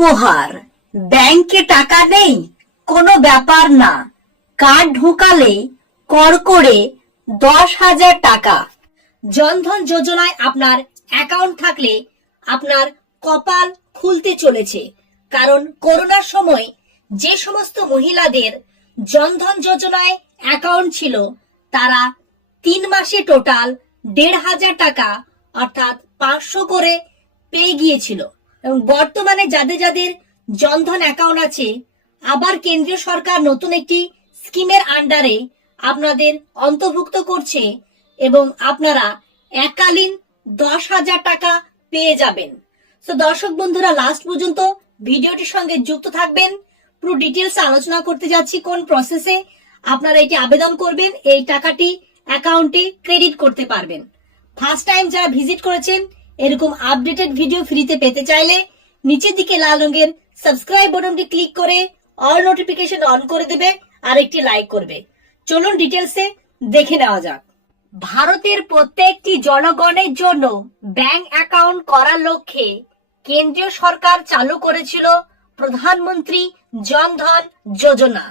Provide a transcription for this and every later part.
উপহার। ব্যাংকে টাকা নেই, কোনো ব্যাপার না, কার্ড ঢোকালে করে 10,000 টাকা। জনধন যোজনায় আপনার অ্যাকাউন্ট থাকলে আপনার কপাল খুলতে চলেছে, কারণ করোনার সময় যে সমস্ত মহিলাদের জনধন যোজনায় অ্যাকাউন্ট ছিল তারা 3 মাসে টোটাল 1,500 টাকা অর্থাৎ 500 করে পেয়ে গিয়েছিল। এবং বর্তমানে যাদের যাদের জনধন অ্যাকাউন্ট আছে, আবার কেন্দ্রীয় সরকার নতুন একটি স্কিমের আন্ডারে আপনাদের অন্তর্ভুক্ত করছে এবং আপনারা এককালীন 10,000 টাকা পেয়ে যাবেন। তো দর্শক বন্ধুরা, লাস্ট পর্যন্ত ভিডিওটির সঙ্গে যুক্ত থাকবেন। পুরো ডিটেলস আলোচনা করতে যাচ্ছি কোন প্রসেসে আপনারা এটি আবেদন করবেন, এই টাকাটি অ্যাকাউন্টে ক্রেডিট করতে পারবেন। ফার্স্ট টাইম যারা ভিজিট করেছেন, এরকম আপডেটেড ভিডিও ফ্রিতে পেতে চাইলে নিচের দিকে লাল রঙের সাবস্ক্রাইব বাটনটি ক্লিক করে অল নোটিফিকেশন অন করে দেবে আর একটি লাইক করবে। চলুন ডিটেলসে দেখে নেওয়া যাক। ভারতের প্রত্যেকটি জনগণের জন্য ব্যাংক অ্যাকাউন্ট করার লক্ষ্যে কেন্দ্রীয় সরকার চালু করেছিল প্রধানমন্ত্রী জনধন যোজনা।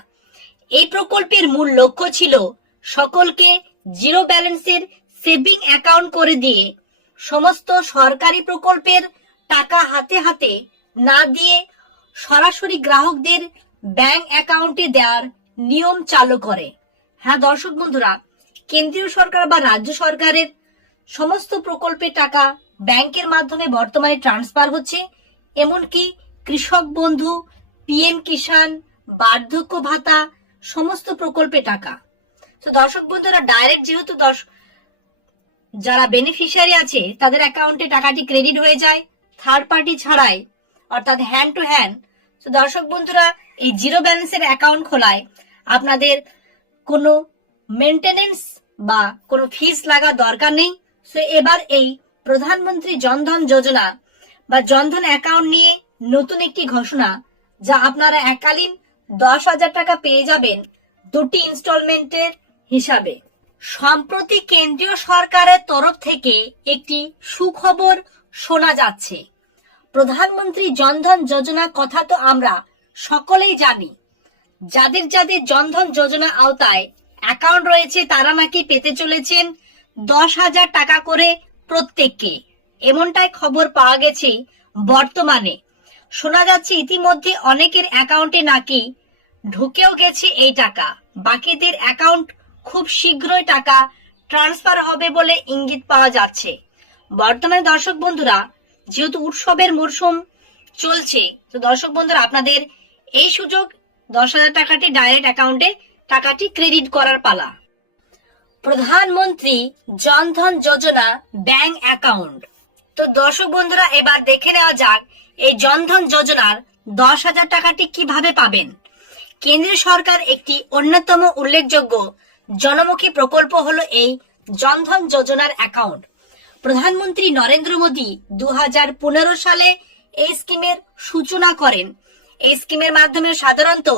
এই প্রকল্পের মূল লক্ষ্য ছিল সকলকে জিরো ব্যালেন্সের সেভিং অ্যাকাউন্ট করে দিয়ে সমস্ত সরকারি প্রকল্পের টাকা হাতে হাতে না দিয়ে সরাসরি গ্রাহকদের ব্যাংক অ্যাকাউন্টে দেওয়ার নিয়ম চালু করে। হ্যাঁ দর্শক বন্ধুরা, কেন্দ্রীয় সরকার বা রাজ্য সরকারের সমস্ত প্রকল্পের টাকা ব্যাংকের মাধ্যমে বর্তমানে ট্রান্সফার হচ্ছে। এমনকি কৃষক বন্ধু, পিএম কিষাণ, বার্ধক্য ভাতা, সমস্ত প্রকল্পের টাকা। তো দর্শক বন্ধুরা, ডাইরেক্ট যেহেতু যারা বেনিফিশিয়ারি আছে তাদের অ্যাকাউন্টে টাকাটি ক্রেডিট হয়ে যায়, থার্ড পার্টি ছাড়াই অর্থাৎ হ্যান্ড টু হ্যান্ড। তো দর্শক বন্ধুরা, এই জিরো ব্যালেন্সের অ্যাকাউন্ট খোলায় আপনাদের কোনো মেনটেনেন্স বা কোনো ফিস লাগা দরকার নেই। সো এবার এই প্রধানমন্ত্রী জনধন যোজনা বা জনধন অ্যাকাউন্ট নিয়ে নতুন একটি ঘোষণা, যা আপনারা এককালীন 10,000 টাকা পেয়ে যাবেন 2টি ইনস্টলমেন্টের হিসাবে। সম্প্রতি কেন্দ্রীয় সরকারের তরফ থেকে একটি সুখবর শোনা যাচ্ছে। প্রধানমন্ত্রী জনধন যোজনা কথা তো আমরা সকলেই জানি। যাদের যাদের জনধন যোজনা আওতায় অ্যাকাউন্ট রয়েছে তারা নাকি পেতে চলেছেন 10,000 টাকা করে প্রত্যেককে, এমনটাই খবর পাওয়া গেছে। বর্তমানে শোনা যাচ্ছে ইতিমধ্যে অনেকের অ্যাকাউন্টে নাকি ঢুকেও গেছে এই টাকা। বাকিদের অ্যাকাউন্ট খুব শীঘ্রই টাকা ট্রান্সফার হবে বলে ইঙ্গিত পাওয়া যাচ্ছে। বর্তমানে দর্শক বন্ধুরা, যেহেতু উৎসবের মরশুম চলছে, তো দর্শক বন্ধুরা আপনাদের এই সুযোগ 10,000 টাকাটি ডাইরেক্ট অ্যাকাউন্টে টাকাটি ক্রেডিট করার পালা। প্রধানমন্ত্রী জনধন যোজনা ব্যাংক অ্যাকাউন্ট। তো দর্শক বন্ধুরা, এবার দেখে নেওয়া যাক এই জনধন যোজনার 10,000 টাকাটি কিভাবে পাবেন। কেন্দ্রীয় সরকার একটি অন্যতম উল্লেখযোগ্য জনমুখী প্রকল্প হলো এই জনধন যোজনার অ্যাকাউন্ট। প্রধানমন্ত্রী নরেন্দ্র মোদী 2015 সালে এই স্কিমের সূচনা করেন। এই স্কিমের মাধ্যমে সাধারণত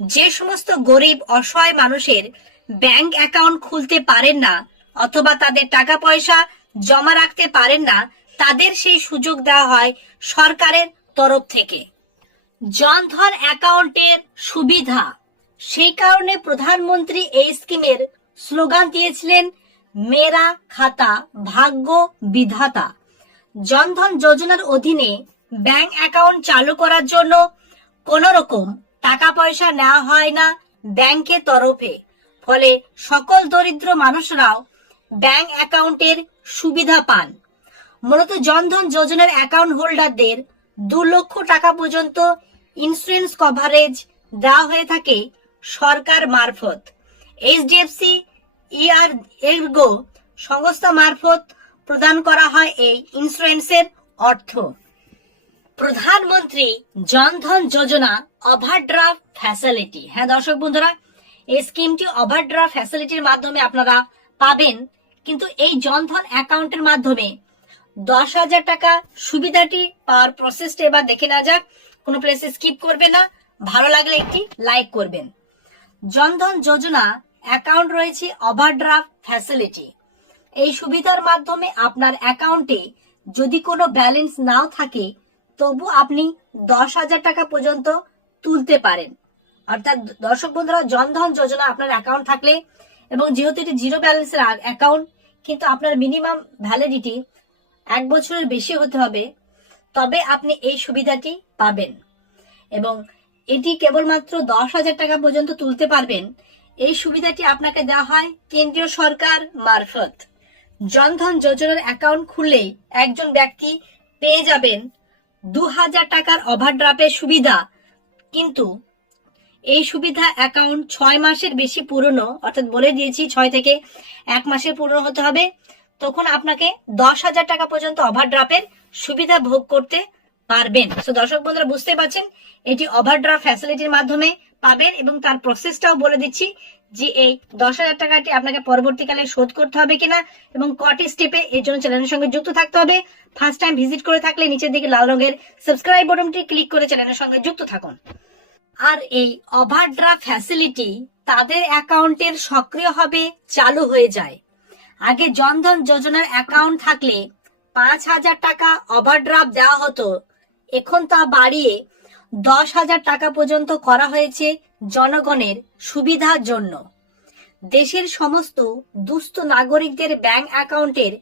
যে সমস্ত গরিব অসহায় মানুষের ব্যাংক অ্যাকাউন্ট খুলতে পারেন না অথবা তাদের টাকা পয়সা জমা রাখতে পারেন না, তাদের সেই সুযোগ দেওয়া হয় সরকারের তরফ থেকে। জনধন অ্যাকাউন্টের সুবিধা, সেই কারণে প্রধানমন্ত্রী এই স্কিমের স্লোগান দিয়েছিলেন, মেরা খাতা ভাগ্য বিধাতা। জনধন যোজনার অধীনে ব্যাংক অ্যাকাউন্ট চালু করার জন্য কোন রকম টাকা পয়সা নেওয়া হয় না ব্যাংকের তরফে, ফলে সকল দরিদ্র মানুষরাও ব্যাংক অ্যাকাউন্টের সুবিধা পান। মূলত জনধন যোজনার অ্যাকাউন্ট হোল্ডারদের 2 লক্ষ টাকা পর্যন্ত ইন্স্যুরেন্স কভারেজ দেওয়া হয়ে থাকে সরকার মারফত। এইচডিএফসি এরগো সংস্থা মারফত প্রদান করা হয় এই ইন্স্যুরেন্সের অর্থ। প্রধানমন্ত্রী জনধন যোজনা ওভারড্রাফট ফ্যাসিলিটি। হ্যাঁ দর্শক বন্ধুরা, এই স্কিমটি ওভারড্রাফট ফ্যাসিলিটির মাধ্যমে আপনারা পাবেন, কিন্তু এই জনধন অ্যাকাউন্টের মাধ্যমে 10,000 টাকা সুবিধাটি পাওয়ার প্রসেসটা এবার দেখে নেওয়া যাক। কোনো প্লেসে স্কিপ করবে না, ভালো লাগলে একটি লাইক করবেন। জনধন যোজনা অ্যাকাউন্ট রয়েছে ওভারড্রাফট ফ্যাসিলিটি। এই সুবিধার মাধ্যমে আপনার অ্যাকাউন্টে যদি কোনো ব্যালেন্স নাও থাকে তবু আপনি 10,000 টাকা পর্যন্ত তুলতে পারেন। অর্থাৎ দর্শক বন্ধুরা, জনধন যোজনা আপনার অ্যাকাউন্ট থাকলে এবং যেহেতু এটি জিরো ব্যালেন্সের অ্যাকাউন্ট, কিন্তু আপনার মিনিমাম ভ্যালিডিটি 1 বছরের বেশি হতে হবে, তবে আপনি এই সুবিধাটি পাবেন। এবং এটি কেবলমাত্র 10,000 টাকা পর্যন্ত তুলতে পারবেন। এই সুবিধাটি আপনাকে দেওয়া হয় কেন্দ্রীয় সরকার মারফত। জনধন যোজনার অ্যাকাউন্ট খুললেই একজন ব্যক্তি পেয়ে যাবেন 2,000 টাকার ওভারড্রাফটের সুবিধা। কিন্তু এই সুবিধা অ্যাকাউন্ট 6 মাসের বেশি পুরনো, অর্থাৎ বলে দিয়েছি 6 থেকে 1 মাসের পুরনো হতে হবে, তখন আপনাকে 10,000 টাকা পর্যন্ত ওভারড্রাফটের সুবিধা ভোগ করতে পারবেন। তো দর্শক বন্ধুরা, বুঝতে পারছেন এটি ওভারড্রাফট ফ্যাসিলিটির মাধ্যমে পাবেন এবং তার প্রসেসটাও বলে দিচ্ছি যে এই 10,000 টাকাটি আপনাকে পরবর্তীকালে শোধ করতে হবে কিনা এবং কটি স্টেপে, এর জন্য চ্যানেলের সঙ্গে যুক্ত থাকতে হবে। ফার্স্ট টাইম ভিজিট করে থাকলে নিচের দিকে লাল রঙের সাবস্ক্রাইব বাটনটি ক্লিক করে চ্যানেলের সঙ্গে যুক্ত থাকুন। আর এই ওভারড্রাফট ফ্যাসিলিটি তাদের অ্যাকাউন্টের সক্রিয় হবে, চালু হয়ে যায়। আগে জনধন যোজনার অ্যাকাউন্ট থাকলে 5,000 টাকা ওভারড্রাফট দেওয়া হতো, এখন তা বাড়িয়ে 10,000 টাকা পর্যন্ত করা হয়েছে জনগণের সুবিধার জন্য। দেশের সমস্ত দুস্থ নাগরিকদের ব্যাংক অ্যাকাউন্টের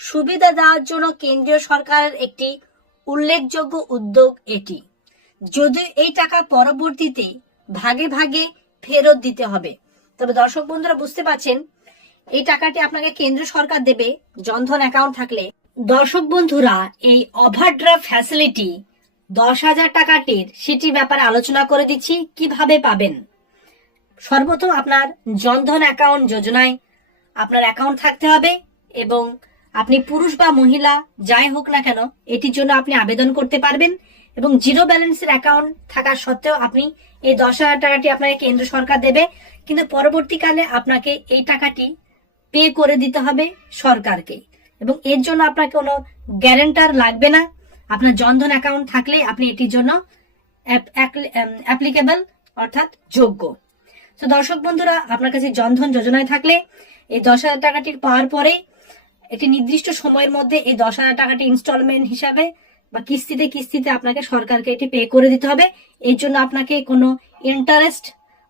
সুবিধা দেওয়ার জন্য কেন্দ্রীয় সরকারের একটি উল্লেখযোগ্য উদ্যোগ এটি। যদিও এই টাকা পরবর্তীতে ভাগে ভাগে ফেরত দিতে হবে। তবে দর্শক বন্ধুরা, বুঝতে পারছেন এই টাকাটি আপনাকে কেন্দ্র সরকার দেবে জনধন অ্যাকাউন্ট থাকলে। দর্শক বন্ধুরা, এই ওভারড্রাফট ফ্যাসিলিটি 10,000 টাকাটির সেটির ব্যাপারে আলোচনা করে দিচ্ছি কিভাবে পাবেন। সর্বপ্রথম আপনার জনধন অ্যাকাউন্ট যোজনায় আপনার অ্যাকাউন্ট থাকতে হবে এবং আপনি পুরুষ বা মহিলা যাই হোক না কেন এটির জন্য আপনি আবেদন করতে পারবেন। এবং জিরো ব্যালেন্সের অ্যাকাউন্ট থাকা সত্ত্বেও আপনি এই 10,000 টাকাটি আপনাকে কেন্দ্র সরকার দেবে, কিন্তু পরবর্তীকালে আপনাকে এই টাকাটি পে করে দিতে হবে সরকারকে এবং এর জন্য আপনাকে কোনো গ্যারান্টার লাগবে না। আপনার জনধন অ্যাকাউন্ট থাকলে আপনি এটির জন্য অ্যাপ্লিকেবল, অর্থাৎ যোগ্য। তো দর্শক বন্ধুরা, আপনার কাছে জনধন যোজনায় থাকলে এই 10,000 টাকাটির পাওয়ার পরে একটি নির্দিষ্ট সময়ের মধ্যে এই 10,000 টাকাটি ইনস্টলমেন্ট হিসাবে বা কিস্তিতে আপনাকে সরকারকে এটি পে করে দিতে হবে। এর জন্য আপনাকে কোনো ইন্টারেস্ট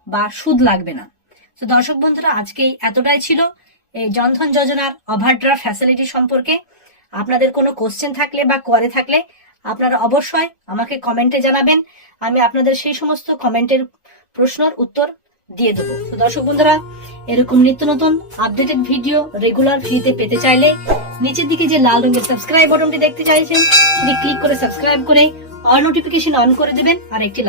বা সুদ লাগবে না। তো দর্শক বন্ধুরা, আজকে এতটাই ছিল এই জনধন যোজনার ওভারড্রাফট ফ্যাসিলিটি সম্পর্কে। আপনাদের কোনো কোশ্চেন থাকলে বা করে থাকলে আপনারা অবশ্যই আমাকে কমেন্টে জানাবেন। আমি আপনাদের সেই সমস্ত কমেন্টের প্রশ্নের উত্তর দিয়ে দেবো। তো দর্শক বন্ধুরা, এরকম নিত্য নতুন আপডেটেড ভিডিও রেগুলার ফ্রিতে পেতে চাইলে নিচের দিকে যে লাল রঙের সাবস্ক্রাইব বাটনটি দেখতে চাইছেন সেটি ক্লিক করে সাবস্ক্রাইব করে অল নোটিফিকেশন অন করে দিবেন আর একটি